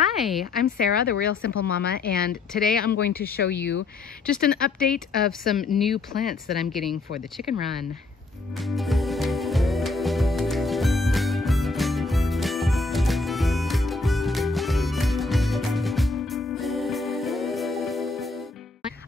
Hi, I'm Sarah, the Real Simple Mama, and today I'm going to show you just an update of some new plants that I'm getting for the chicken run.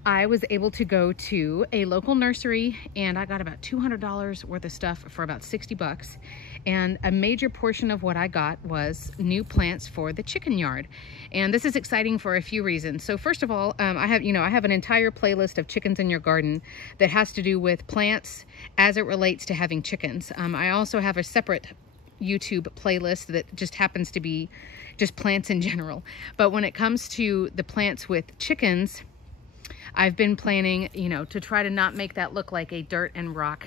I was able to go to a local nursery and I got about $200 worth of stuff for about 60 bucks. And a major portion of what I got was new plants for the chicken yard. And this is exciting for a few reasons. So first of all, I have an entire playlist of chickens in your garden that has to do with plants as it relates to having chickens. I also have a separate YouTube playlist that just happens to be just plants in general. But when it comes to the plants with chickens, I've been planning, to try to not make that look like a dirt and rock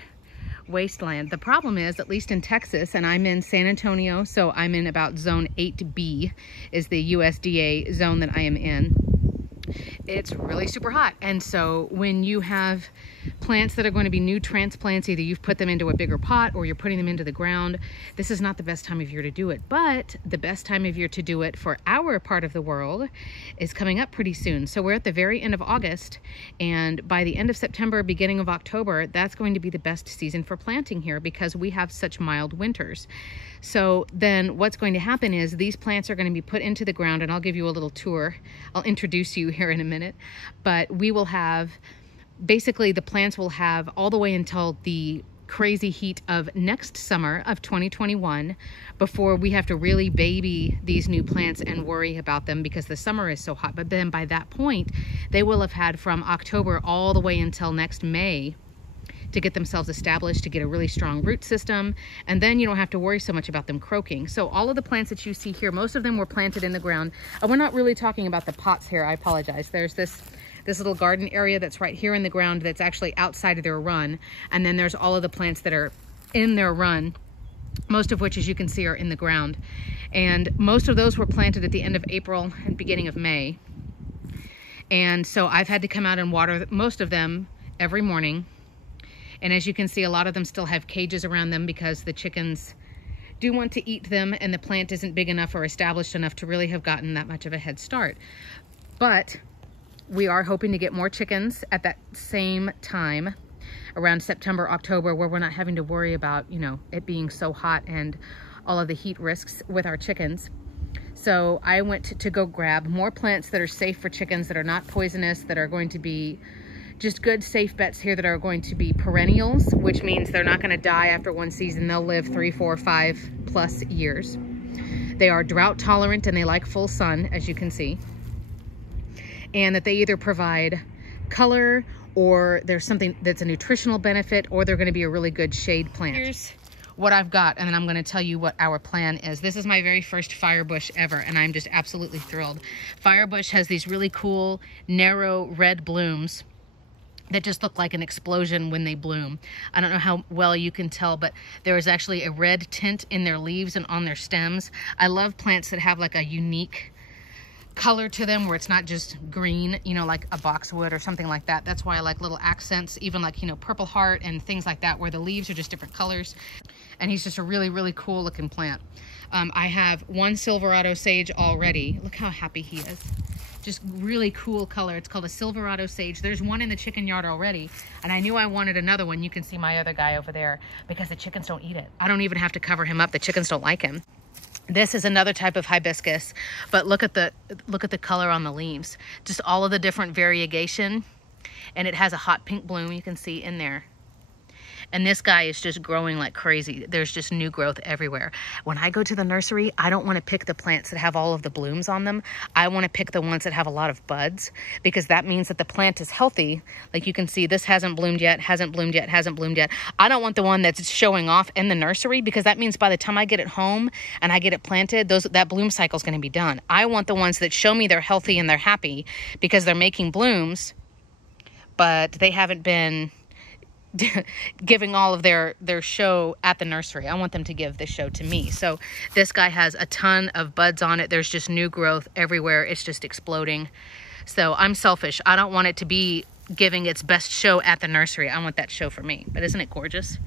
wasteland. The problem is, at least in Texas, and I'm in San Antonio, so I'm in about zone 8B is the USDA zone that I am in. It's really super hot. And so when you have plants that are going to be new transplants, either you've put them into a bigger pot or you're putting them into the ground, this is not the best time of year to do it. But the best time of year to do it for our part of the world is coming up pretty soon. So we're at the very end of August, and by the end of September, beginning of October, that's going to be the best season for planting here because we have such mild winters. So then what's going to happen is these plants are going to be put into the ground, and I'll give you a little tour. I'll introduce you here in a minute, but we will have, basically the plants will have all the way until the crazy heat of next summer of 2021 before we have to really baby these new plants and worry about them because the summer is so hot. But then by that point, they will have had from October all the way until next May to get themselves established, to get a really strong root system, and then you don't have to worry so much about them croaking. So all of the plants that you see here, most of them were planted in the ground. We're not really talking about the pots here, I apologize. There's this little garden area that's right here in the ground that's actually outside of their run, and then there's all of the plants that are in their run, most of which, as you can see, are in the ground. And most of those were planted at the end of April and beginning of May. And so I've had to come out and water most of them every morning. And as you can see, a lot of them still have cages around them because the chickens do want to eat them, and the plant isn't big enough or established enough to really have gotten that much of a head start. But we are hoping to get more chickens at that same time, around September, October, where we're not having to worry about, it being so hot and all of the heat risks with our chickens. So I went to go grab more plants that are safe for chickens, that are not poisonous, that are going to be just good, safe bets here, that are going to be perennials, which means they're not going to die after one season. They'll live 3, 4, 5+ years. They are drought tolerant and they like full sun, as you can see. And that they either provide color, or there's something that's a nutritional benefit, or they're going to be a really good shade plant. Here's what I've got, and then I'm going to tell you what our plan is. This is my very first firebush ever, and I'm just absolutely thrilled. Firebush has these really cool, narrow red blooms that just look like an explosion when they bloom. I don't know how well you can tell, but there is actually a red tint in their leaves and on their stems. I love plants that have like a unique color to them, where it's not just green, like a boxwood or something like that. That's why I like little accents, even like, Purple Heart and things like that, where the leaves are just different colors. And he's just a really, really cool looking plant. I have one Silverado sage already. Look how happy he is. Just really cool color. It's called a Silverado sage. There's one in the chicken yard already, and I knew I wanted another one. You can see my other guy over there because the chickens don't eat it. I don't even have to cover him up. The chickens don't like him. This is another type of hibiscus, but look at the color on the leaves. Just all of the different variegation, and it has a hot pink bloom you can see in there. And this guy is just growing like crazy. There's just new growth everywhere. When I go to the nursery, I don't want to pick the plants that have all of the blooms on them. I want to pick the ones that have a lot of buds, because that means that the plant is healthy. Like you can see, this hasn't bloomed yet, hasn't bloomed yet, hasn't bloomed yet. I don't want the one that's showing off in the nursery, because that means by the time I get it home and I get it planted, that bloom cycle is going to be done. I want the ones that show me they're healthy and they're happy because they're making blooms, but they haven't been giving all of their show at the nursery. I want them to give the show to me. So this guy has a ton of buds on it. There's just new growth everywhere. It's just exploding. So I'm selfish. I don't want it to be giving its best show at the nursery. I want that show for me. But isn't it gorgeous?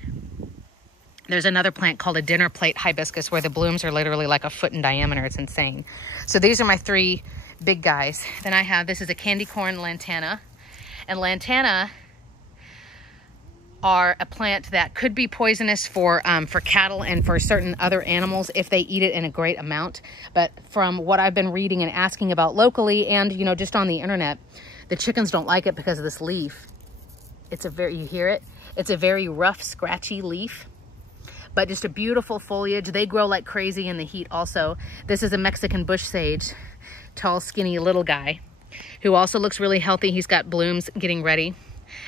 There's another plant called a dinner plate hibiscus where the blooms are literally like a foot in diameter. It's insane. So these are my 3 big guys. Then I have, this is a candy corn lantana. And lantana are a plant that could be poisonous for cattle and for certain other animals if they eat it in a great amount. But from what I've been reading and asking about locally and, you know, just on the internet, the chickens don't like it because of this leaf. It's a very, you hear it? It's a very rough, scratchy leaf, but just a beautiful foliage. They grow like crazy in the heat also. This is a Mexican bush sage, tall, skinny little guy, who also looks really healthy. He's got blooms getting ready.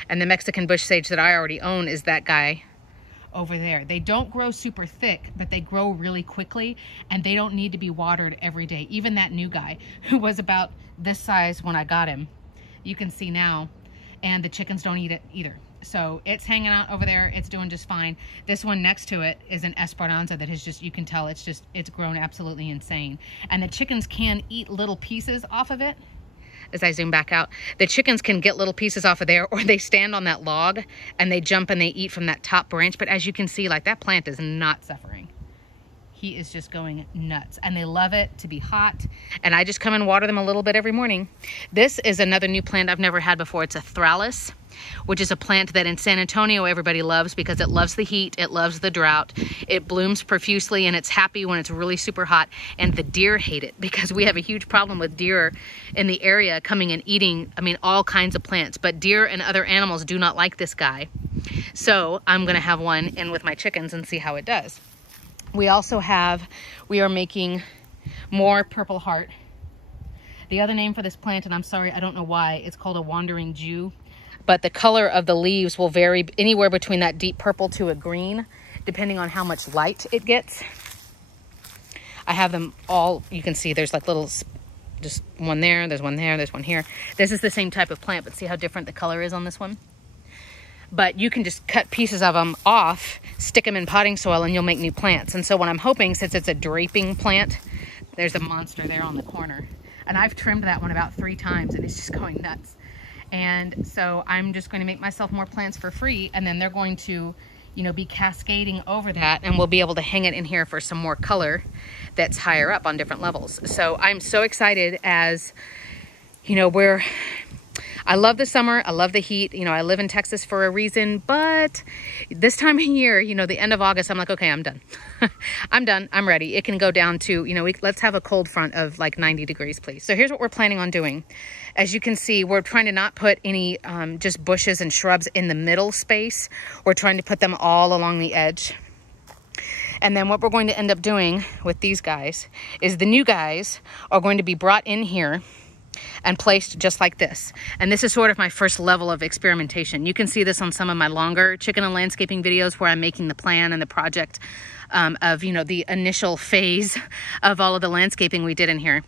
And the Mexican bush sage that I already own is that guy over there. They don't grow super thick, but they grow really quickly, and they don't need to be watered every day. Even that new guy, who was about this size when I got him, you can see now, and the chickens don't eat it either. So it's hanging out over there. It's doing just fine. This one next to it is an Esperanza that has just, you can tell it's grown absolutely insane. And the chickens can eat little pieces off of it. As I zoom back out, the chickens can get little pieces off of there, or they stand on that log and they jump and they eat from that top branch. But as you can see, like, that plant is not suffering. He is just going nuts, and they love it to be hot. And I just come and water them a little bit every morning. This is another new plant I've never had before. It's a Thrallus, which is a plant that in San Antonio everybody loves because it loves the heat, it loves the drought, it blooms profusely, and it's happy when it's really super hot. And the deer hate it because we have a huge problem with deer in the area coming and eating, I mean, all kinds of plants. But deer and other animals do not like this guy. So I'm gonna have one in with my chickens and see how it does. We also have, we are making more Purple Heart. The other name for this plant, and I'm sorry, I don't know why, it's called a Wandering Jew. But the color of the leaves will vary anywhere between that deep purple to a green, depending on how much light it gets. I have them all, you can see there's like little, just one there, there's one there, there's one here. This is the same type of plant, but see how different the color is on this one? But you can just cut pieces of them off, stick them in potting soil, and you'll make new plants. And so what I'm hoping, since it's a draping plant, there's a monster there on the corner. And I've trimmed that one about 3 times, and it's just going nuts. And so I'm just going to make myself more plants for free, and then they're going to, you know, be cascading over that, and we'll be able to hang it in here for some more color that's higher up on different levels. So I'm so excited, as, you know, I love the summer, I love the heat. You know, I live in Texas for a reason, but this time of year, you know, the end of August, I'm like, okay, I'm done. I'm done, I'm ready. It can go down to, you know, let's have a cold front of like 90 degrees, please. So here's what we're planning on doing. As you can see, we're trying to not put any just bushes and shrubs in the middle space. We're trying to put them all along the edge. And then what we're going to end up doing with these guys is the new guys are going to be brought in here and placed just like this. And this is sort of my first level of experimentation. You can see this on some of my longer chicken and landscaping videos where I'm making the plan and the project of, you know, the initial phase of all of the landscaping we did in here.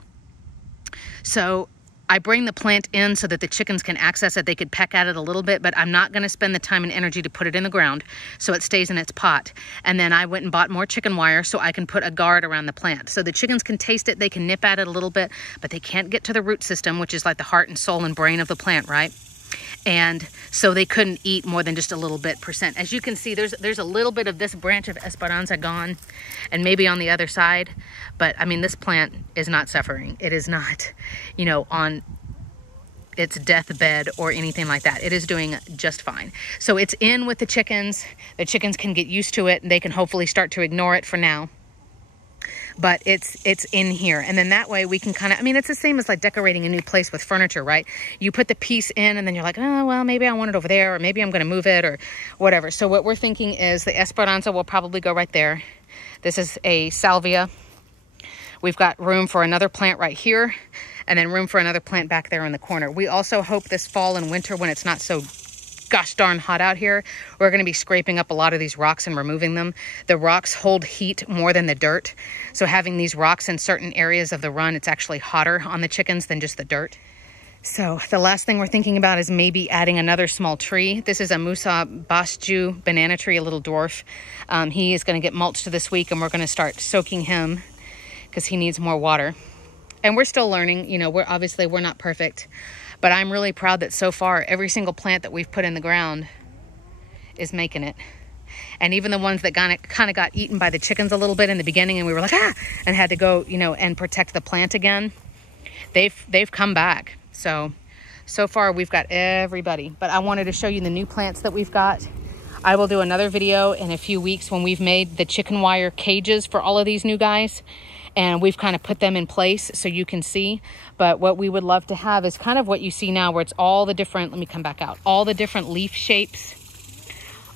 So I bring the plant in so that the chickens can access it. They could peck at it a little bit, but I'm not going to spend the time and energy to put it in the ground, so it stays in its pot. And then I went and bought more chicken wire so I can put a guard around the plant. So the chickens can taste it, they can nip at it a little bit, but they can't get to the root system, which is like the heart and soul and brain of the plant, right? And so they couldn't eat more than just a little bit %. As you can see, there's a little bit of this branch of Esperanza gone, and maybe on the other side. But I mean, this plant is not suffering. It is not, you know, on its deathbed or anything like that. It is doing just fine. So it's in with the chickens. The chickens can get used to it, and they can hopefully start to ignore it for now. But it's in here. And then that way we can kind of, I mean, it's the same as like decorating a new place with furniture, right? You put the piece in and then you're like, oh, well, maybe I want it over there, or maybe I'm going to move it or whatever. So what we're thinking is the Esperanza will probably go right there. This is a salvia. We've got room for another plant right here, and then room for another plant back there in the corner. We also hope this fall and winter, when it's not so gosh darn hot out here, we're going to be scraping up a lot of these rocks and removing them. The rocks hold heat more than the dirt. So having these rocks in certain areas of the run, it's actually hotter on the chickens than just the dirt. So the last thing we're thinking about is maybe adding another small tree. This is a Musa Basju banana tree, a little dwarf. He is going to get mulched this week, and we're going to start soaking him because he needs more water. And we're still learning, you know, we're not perfect. But I'm really proud that so far, every single plant that we've put in the ground is making it. And even the ones that kind of got eaten by the chickens a little bit in the beginning, and we were like, ah, and had to go, you know, and protect the plant again, they've come back. So far we've got everybody. But I wanted to show you the new plants that we've got. I will do another video in a few weeks when we've made the chicken wire cages for all of these new guys. And we've kind of put them in place so you can see. But what we would love to have is kind of what you see now, where it's all the different, let me come back out, all the different leaf shapes,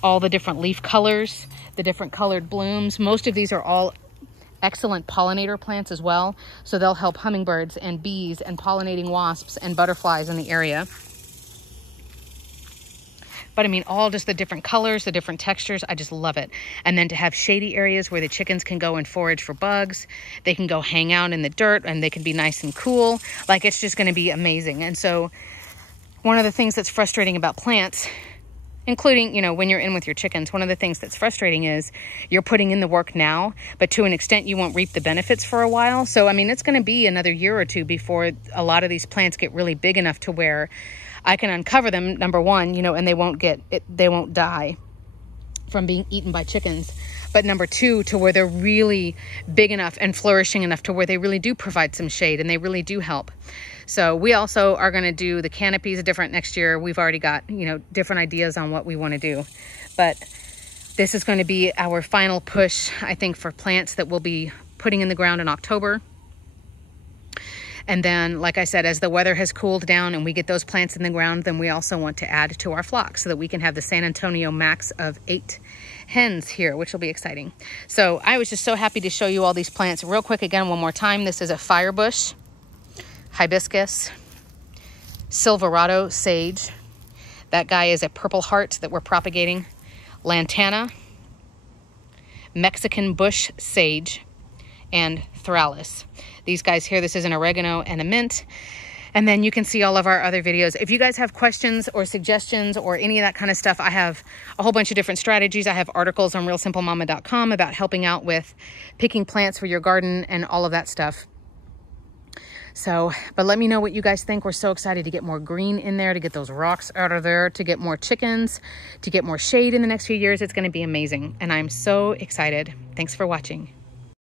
all the different leaf colors, the different colored blooms. Most of these are all excellent pollinator plants as well. So they'll help hummingbirds and bees and pollinating wasps and butterflies in the area. But I mean, all just the different colors, the different textures, I just love it. And then to have shady areas where the chickens can go and forage for bugs. They can go hang out in the dirt and they can be nice and cool. Like, it's just gonna be amazing. And so one of the things that's frustrating about plants, including, you know, when you're in with your chickens, one of the things that's frustrating is you're putting in the work now, but to an extent you won't reap the benefits for a while. So, I mean, it's gonna be another year or two before a lot of these plants get really big enough to where I can uncover them, number one, you know, and they won't die from being eaten by chickens. But number two, to where they're really big enough and flourishing enough to where they really do provide some shade and they really do help. So we also are going to do the canopies different next year. We've already got, you know, different ideas on what we want to do. But this is going to be our final push, I think, for plants that we'll be putting in the ground in October. And then, like I said, as the weather has cooled down and we get those plants in the ground, then we also want to add to our flock so that we can have the San Antonio max of 8 hens here, which will be exciting. So I was just so happy to show you all these plants. Real quick again, one more time. This is a firebush, hibiscus, Silverado sage. That guy is a purple heart that we're propagating. Lantana, Mexican bush sage, and Thralis. These guys here, this is an oregano and a mint. And then you can see all of our other videos. If you guys have questions or suggestions or any of that kind of stuff, I have a whole bunch of different strategies. I have articles on realsimplemama.com about helping out with picking plants for your garden and all of that stuff. So, but let me know what you guys think. We're so excited to get more green in there, to get those rocks out of there, to get more chickens, to get more shade in the next few years. It's going to be amazing. And I'm so excited. Thanks for watching.